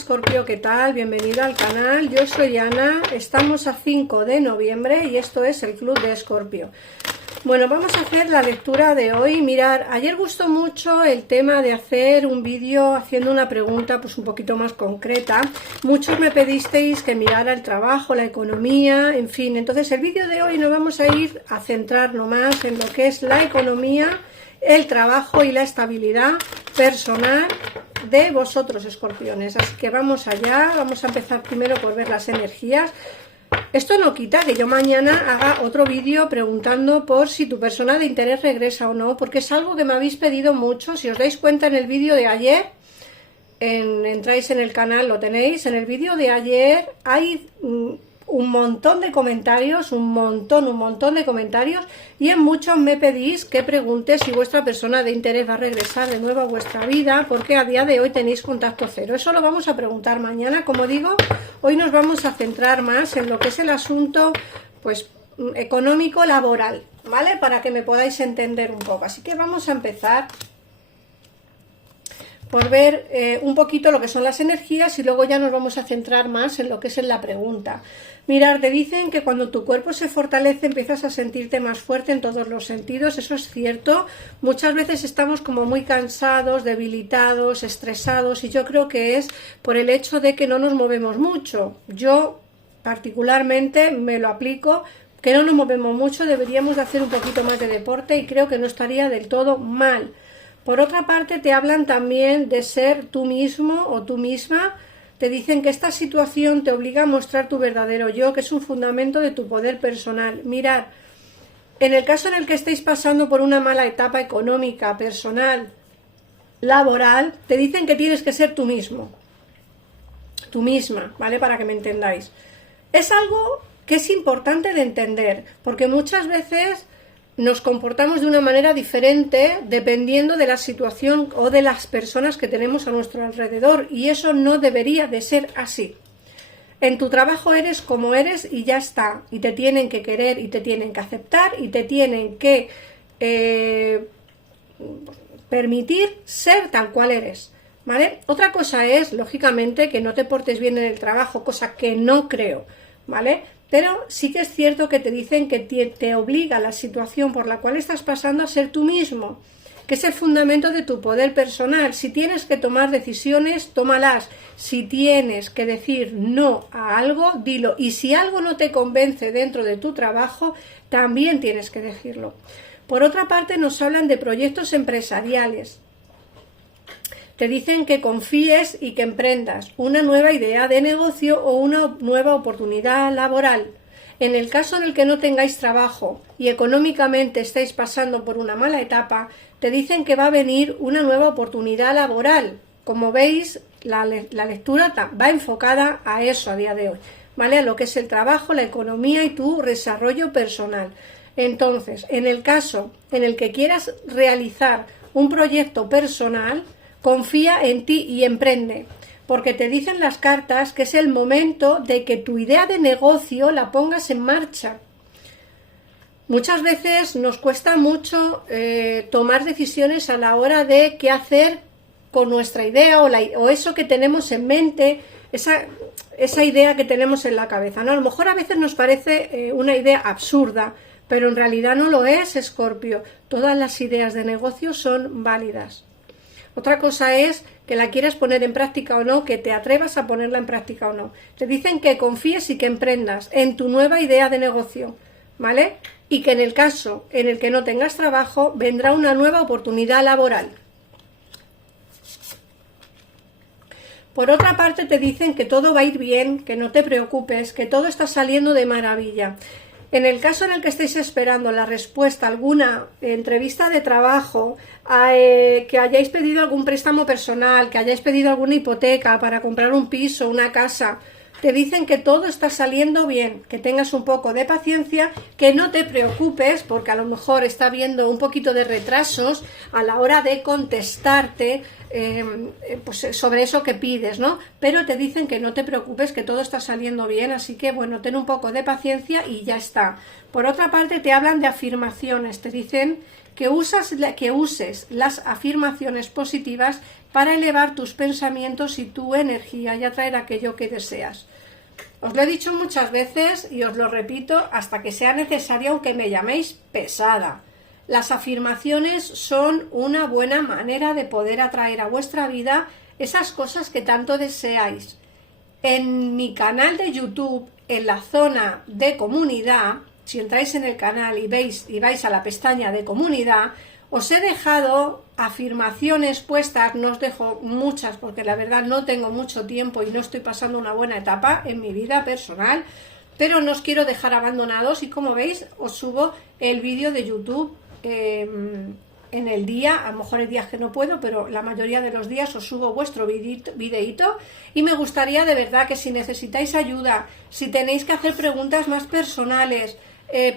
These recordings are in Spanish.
Escorpio, ¿qué tal? Bienvenido al canal, yo soy Ana, estamos a 5 de noviembre y esto es el Club de Escorpio. Bueno, vamos a hacer la lectura de hoy. Mirar, ayer gustó mucho el tema de hacer un vídeo haciendo una pregunta pues un poquito más concreta. Muchos me pedisteis que mirara el trabajo, la economía, en fin. Entonces el vídeo de hoy nos vamos a ir a centrar nomás en lo que es la economía, el trabajo y la estabilidad personal de vosotros, escorpiones. Así que vamos allá, vamos a empezar primero por ver las energías. Esto no quita que yo mañana haga otro vídeo preguntando por si tu persona de interés regresa o no, porque es algo que me habéis pedido mucho. Si os dais cuenta, en el vídeo de ayer, entráis en el canal, lo tenéis, en el vídeo de ayer hay un montón de comentarios, un montón de comentarios, y en muchos me pedís que pregunte si vuestra persona de interés va a regresar de nuevo a vuestra vida, porque a día de hoy tenéis contacto cero. Eso lo vamos a preguntar mañana. Como digo, hoy nos vamos a centrar más en lo que es el asunto pues económico laboral, ¿vale? Para que me podáis entender un poco. Así que vamos a empezar por ver un poquito lo que son las energías y luego ya nos vamos a centrar más en lo que es en la pregunta. Mirar, te dicen que cuando tu cuerpo se fortalece empiezas a sentirte más fuerte en todos los sentidos. Eso es cierto. Muchas veces estamos como muy cansados, debilitados, estresados, y yo creo que es por el hecho de que no nos movemos mucho. Yo particularmente me lo aplico, que no nos movemos mucho, deberíamos de hacer un poquito más de deporte y creo que no estaría del todo mal. Por otra parte, te hablan también de ser tú mismo o tú misma. Te dicen que esta situación te obliga a mostrar tu verdadero yo, que es un fundamento de tu poder personal. Mirad, en el caso en el que estéis pasando por una mala etapa económica, personal, laboral, te dicen que tienes que ser tú mismo, tú misma, ¿vale? Para que me entendáis. Es algo que es importante de entender, porque muchas veces nos comportamos de una manera diferente dependiendo de la situación o de las personas que tenemos a nuestro alrededor, y eso no debería de ser así. En tu trabajo eres como eres y ya está, y te tienen que querer y te tienen que aceptar y te tienen que permitir ser tal cual eres, ¿vale? Otra cosa es, lógicamente, que no te portes bien en el trabajo, cosa que no creo, ¿vale? Pero sí que es cierto que te dicen que te obliga la situación por la cual estás pasando a ser tú mismo, que es el fundamento de tu poder personal. Si tienes que tomar decisiones, tómalas. Si tienes que decir no a algo, dilo. Y si algo no te convence dentro de tu trabajo, también tienes que decirlo. Por otra parte, nos hablan de proyectos empresariales. Te dicen que confíes y que emprendas una nueva idea de negocio o una nueva oportunidad laboral. En el caso en el que no tengáis trabajo y económicamente estáis pasando por una mala etapa, te dicen que va a venir una nueva oportunidad laboral. Como veis, la lectura va enfocada a eso a día de hoy, ¿vale? A lo que es el trabajo, la economía y tu desarrollo personal. Entonces, en el caso en el que quieras realizar un proyecto personal, confía en ti y emprende, porque te dicen las cartas que es el momento de que tu idea de negocio la pongas en marcha. Muchas veces nos cuesta mucho tomar decisiones a la hora de qué hacer con nuestra idea o eso que tenemos en mente, esa idea que tenemos en la cabeza, ¿no? A lo mejor a veces nos parece una idea absurda, pero en realidad no lo es, Escorpio. Todas las ideas de negocio son válidas. Otra cosa es que la quieras poner en práctica o no, que te atrevas a ponerla en práctica o no. Te dicen que confíes y que emprendas en tu nueva idea de negocio, ¿vale? Y que en el caso en el que no tengas trabajo, vendrá una nueva oportunidad laboral. Por otra parte, te dicen que todo va a ir bien, que no te preocupes, que todo está saliendo de maravilla. En el caso en el que estéis esperando la respuesta a alguna entrevista de trabajo, que hayáis pedido algún préstamo personal, que hayáis pedido alguna hipoteca para comprar un piso, una casa, te dicen que todo está saliendo bien, que tengas un poco de paciencia, que no te preocupes, porque a lo mejor está habiendo un poquito de retrasos a la hora de contestarte pues sobre eso que pides, ¿no? Pero te dicen que no te preocupes, que todo está saliendo bien, así que bueno, ten un poco de paciencia y ya está. Por otra parte, te hablan de afirmaciones, te dicen que uses las afirmaciones positivas para elevar tus pensamientos y tu energía y atraer aquello que deseas. Os lo he dicho muchas veces y os lo repito hasta que sea necesario, aunque me llaméis pesada. Las afirmaciones son una buena manera de poder atraer a vuestra vida esas cosas que tanto deseáis. En mi canal de YouTube, en la zona de comunidad, si entráis en el canal y vais a la pestaña de comunidad, os he dejado afirmaciones puestas, no os dejo muchas porque la verdad no tengo mucho tiempo y no estoy pasando una buena etapa en mi vida personal, pero no os quiero dejar abandonados y como veis os subo el vídeo de YouTube en el día, a lo mejor hay días que no puedo, pero la mayoría de los días os subo vuestro videíto y me gustaría de verdad que si necesitáis ayuda, si tenéis que hacer preguntas más personales,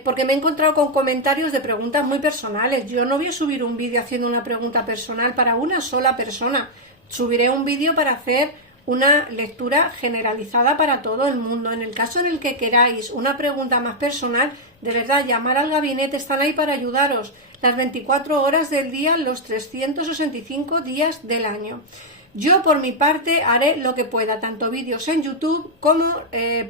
porque me he encontrado con comentarios de preguntas muy personales. Yo no voy a subir un vídeo haciendo una pregunta personal para una sola persona. Subiré un vídeo para hacer una lectura generalizada para todo el mundo. En el caso en el que queráis una pregunta más personal, de verdad, llamar al gabinete, están ahí para ayudaros las 24 horas del día, los 365 días del año. Yo por mi parte haré lo que pueda, tanto vídeos en YouTube como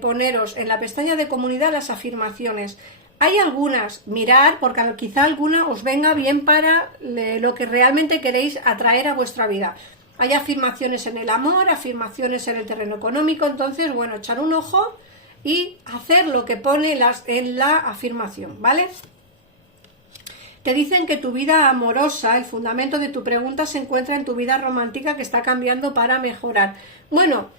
poneros en la pestaña de comunidad las afirmaciones. Hay algunas, mirar, porque quizá alguna os venga bien para lo que realmente queréis atraer a vuestra vida. Hay afirmaciones en el amor, afirmaciones en el terreno económico, entonces, bueno, echar un ojo y hacer lo que pone en la afirmación, ¿vale? Te dicen que tu vida amorosa, el fundamento de tu pregunta se encuentra en tu vida romántica que está cambiando para mejorar. Bueno,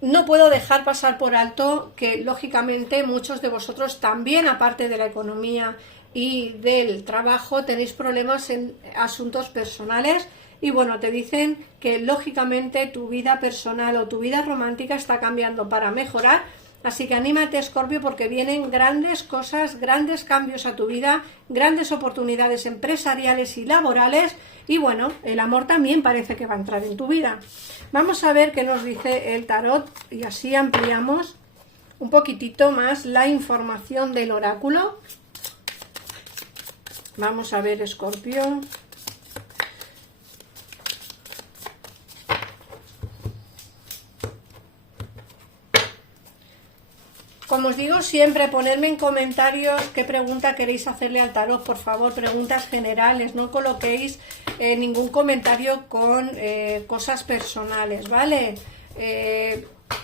no puedo dejar pasar por alto que lógicamente muchos de vosotros también, aparte de la economía y del trabajo, tenéis problemas en asuntos personales y bueno, te dicen que lógicamente tu vida personal o tu vida romántica está cambiando para mejorar. Así que anímate, Escorpio, porque vienen grandes cosas, grandes cambios a tu vida, grandes oportunidades empresariales y laborales. Y bueno, el amor también parece que va a entrar en tu vida. Vamos a ver qué nos dice el tarot y así ampliamos un poquitito más la información del oráculo. Vamos a ver, Escorpio. Como os digo siempre, ponerme en comentarios qué pregunta queréis hacerle al tarot, por favor, preguntas generales, no coloquéis ningún comentario con cosas personales, ¿vale?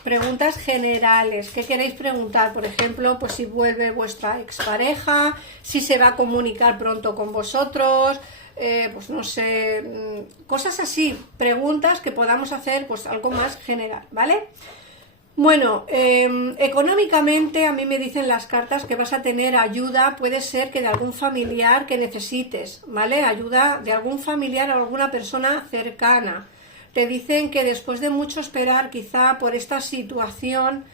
Preguntas generales, ¿qué queréis preguntar? Por ejemplo, pues si vuelve vuestra expareja, si se va a comunicar pronto con vosotros, pues no sé, cosas así, preguntas que podamos hacer, pues algo más general, ¿vale? Bueno, económicamente a mí me dicen las cartas que vas a tener ayuda, puede ser que de algún familiar que necesites, ¿vale? Ayuda de algún familiar o alguna persona cercana. Te dicen que después de mucho esperar, quizá por esta situación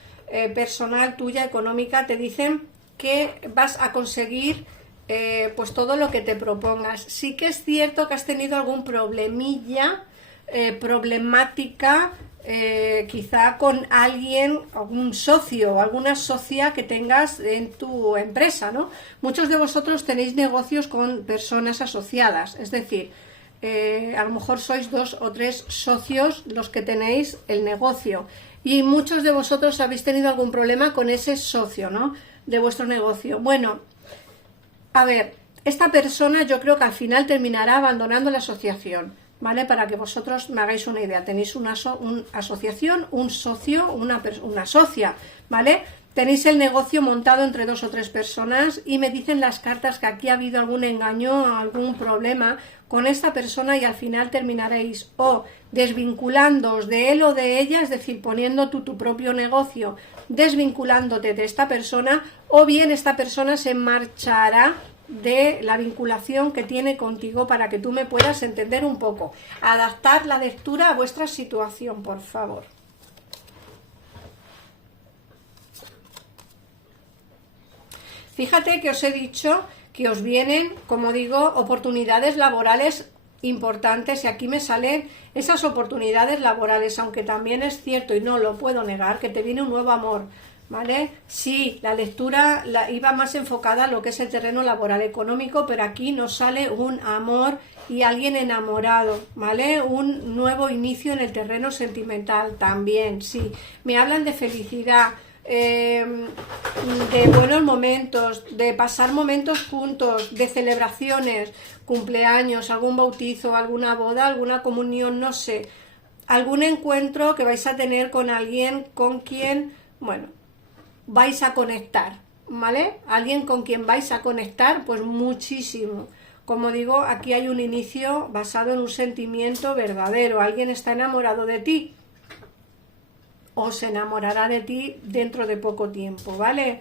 personal tuya, económica, te dicen que vas a conseguir pues todo lo que te propongas. Sí que es cierto que has tenido algún problemilla, problemática, quizá con alguien, algún socio o alguna socia que tengas en tu empresa, ¿no? Muchos de vosotros tenéis negocios con personas asociadas, es decir, a lo mejor sois 2 o 3 socios los que tenéis el negocio y muchos de vosotros habéis tenido algún problema con ese socio, ¿no? De vuestro negocio. Bueno, a ver, esta persona yo creo que al final terminará abandonando la asociación, ¿vale? Para que vosotros me hagáis una idea. Tenéis una asociación, un socio, una socia, ¿vale? Tenéis el negocio montado entre 2 o 3 personas y me dicen las cartas que aquí ha habido algún engaño, algún problema con esta persona y al final terminaréis o desvinculándoos de él o de ella, es decir, poniendo tú tu propio negocio, desvinculándote de esta persona, o bien esta persona se marchará de la vinculación que tiene contigo para que tú me puedas entender un poco. Adaptar la lectura a vuestra situación, por favor. Fíjate que os he dicho que os vienen, como digo, oportunidades laborales importantes y aquí me salen esas oportunidades laborales, aunque también es cierto y no lo puedo negar que te viene un nuevo amor, ¿vale? Sí, la lectura iba más enfocada a lo que es el terreno laboral económico, pero aquí nos sale un amor y alguien enamorado, ¿vale? Un nuevo inicio en el terreno sentimental también, sí. Me hablan de felicidad, de buenos momentos, de pasar momentos juntos, de celebraciones, cumpleaños, algún bautizo, alguna boda, alguna comunión, no sé, algún encuentro que vais a tener con alguien con quien, bueno, vais a conectar, ¿vale? Alguien con quien vais a conectar, pues muchísimo. Como digo, aquí hay un inicio basado en un sentimiento verdadero. Alguien está enamorado de ti o se enamorará de ti dentro de poco tiempo, ¿vale?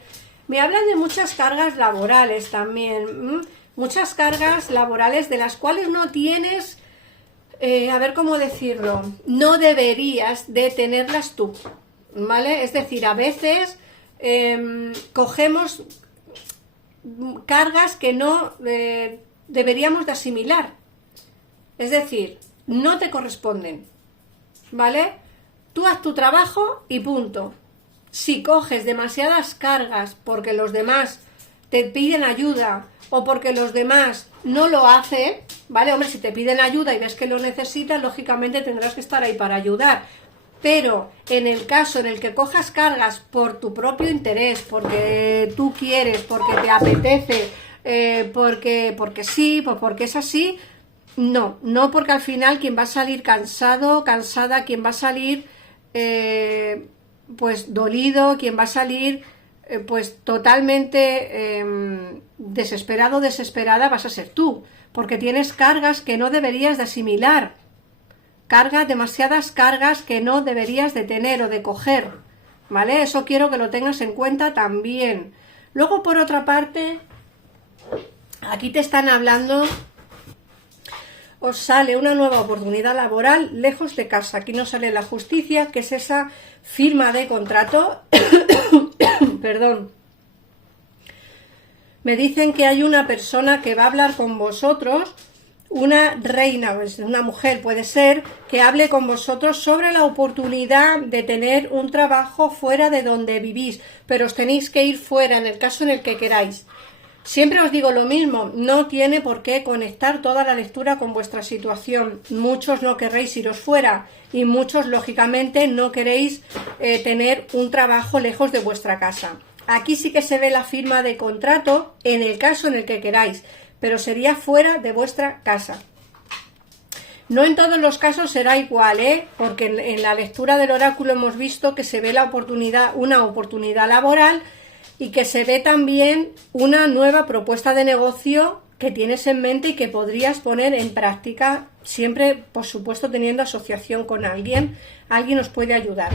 Me hablan de muchas cargas laborales también, muchas cargas laborales de las cuales no tienes, a ver cómo decirlo, no deberías de tenerlas tú, ¿vale? Es decir, a veces cogemos cargas que no deberíamos de asimilar, es decir, no te corresponden, ¿vale? Tú haz tu trabajo y punto. Si coges demasiadas cargas porque los demás te piden ayuda o porque los demás no lo hacen, ¿vale? Hombre, si te piden ayuda y ves que lo necesitas, lógicamente tendrás que estar ahí para ayudar. Pero en el caso en el que cojas cargas por tu propio interés, porque tú quieres, porque te apetece, porque sí, pues porque es así, no porque al final quien va a salir cansado, cansada, quien va a salir pues dolido, quien va a salir pues totalmente desesperado, desesperada, vas a ser tú, porque tienes cargas que no deberías de asimilar, demasiadas cargas que no deberías de tener o de coger, ¿vale? Eso quiero que lo tengas en cuenta también. Luego, por otra parte, aquí te están hablando, os sale una nueva oportunidad laboral lejos de casa. Aquí nos sale la justicia, que es esa firma de contrato. Perdón. Me dicen que hay una persona que va a hablar con vosotros, una reina, una mujer puede ser, que hable con vosotros sobre la oportunidad de tener un trabajo fuera de donde vivís, pero os tenéis que ir fuera en el caso en el que queráis. Siempre os digo lo mismo, no tiene por qué conectar toda la lectura con vuestra situación. Muchos no querréis iros fuera y muchos, lógicamente, no queréis tener un trabajo lejos de vuestra casa. Aquí sí que se ve la firma de contrato en el caso en el que queráis, pero sería fuera de vuestra casa. No en todos los casos será igual, porque en la lectura del oráculo hemos visto que se ve la oportunidad, una oportunidad laboral, y que se ve también una nueva propuesta de negocio que tienes en mente y que podrías poner en práctica, siempre, por supuesto, teniendo asociación con alguien. Alguien os puede ayudar.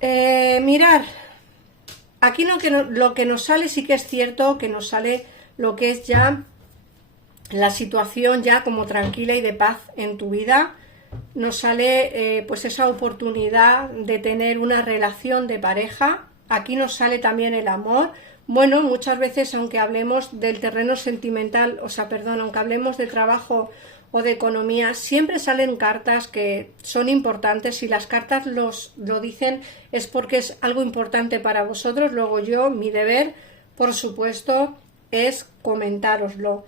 Mirad, aquí lo que nos sale sí que es cierto que nos sale lo que es ya la situación ya como tranquila y de paz en tu vida. Nos sale pues esa oportunidad de tener una relación de pareja. Aquí nos sale también el amor. Bueno, muchas veces, aunque hablemos del terreno sentimental, aunque hablemos de trabajo o de economía, siempre salen cartas que son importantes. Si las cartas lo dicen es porque es algo importante para vosotros. Luego yo, mi deber, por supuesto, es comentároslo.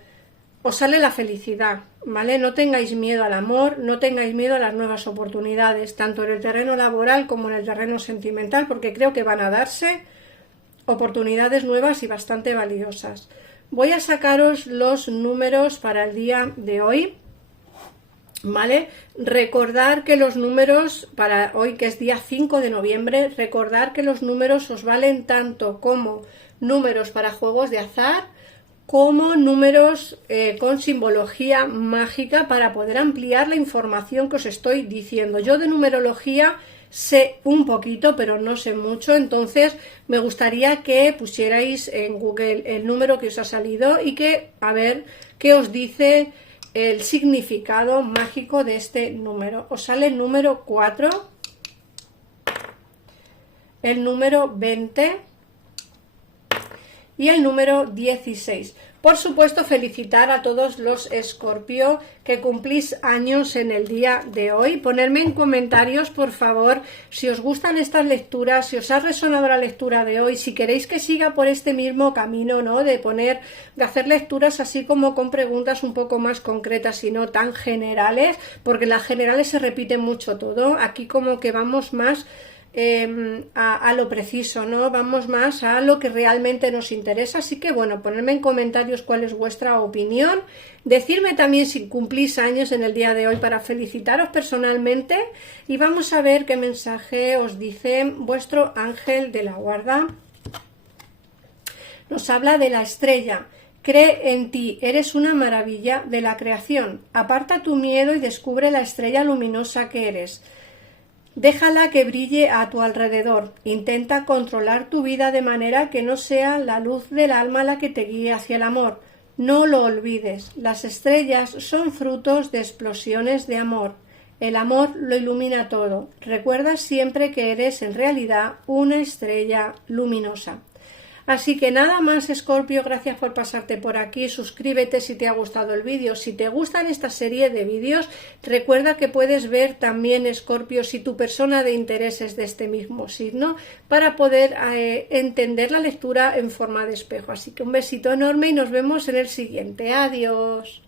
Os sale la felicidad, ¿vale? No tengáis miedo al amor, no tengáis miedo a las nuevas oportunidades, tanto en el terreno laboral como en el terreno sentimental, porque creo que van a darse oportunidades nuevas y bastante valiosas. Voy a sacaros los números para el día de hoy, ¿vale? Recordar que los números para hoy, que es día 5 de noviembre, recordar que los números os valen tanto como números para juegos de azar, como números con simbología mágica para poder ampliar la información que os estoy diciendo. Yo de numerología sé un poquito, pero no sé mucho, entonces me gustaría que pusierais en Google el número que os ha salido y que a ver qué os dice el significado mágico de este número. Os sale el número 4, el número 20 y el número 16. Por supuesto, felicitar a todos los Escorpio que cumplís años en el día de hoy. Ponerme en comentarios, por favor, si os gustan estas lecturas, si os ha resonado la lectura de hoy, si queréis que siga por este mismo camino, ¿no? De hacer lecturas así como con preguntas un poco más concretas y no tan generales, porque en las generales se repite mucho todo. Aquí como que vamos más a lo preciso, ¿no? Vamos más a lo que realmente nos interesa, así que bueno, ponedme en comentarios cuál es vuestra opinión, decirme también si cumplís años en el día de hoy para felicitaros personalmente y vamos a ver qué mensaje os dice vuestro ángel de la guarda. Nos habla de la estrella. Cree en ti, eres una maravilla de la creación, aparta tu miedo y descubre la estrella luminosa que eres. Déjala que brille a tu alrededor. Intenta controlar tu vida de manera que no sea la luz del alma la que te guíe hacia el amor. No lo olvides. Las estrellas son frutos de explosiones de amor. El amor lo ilumina todo. Recuerda siempre que eres en realidad una estrella luminosa. Así que nada más, Escorpio, gracias por pasarte por aquí, suscríbete si te ha gustado el vídeo. Si te gustan esta serie de vídeos, recuerda que puedes ver también, Escorpio, si tu persona de interés es de este mismo signo, para poder entender la lectura en forma de espejo. Así que un besito enorme y nos vemos en el siguiente. Adiós.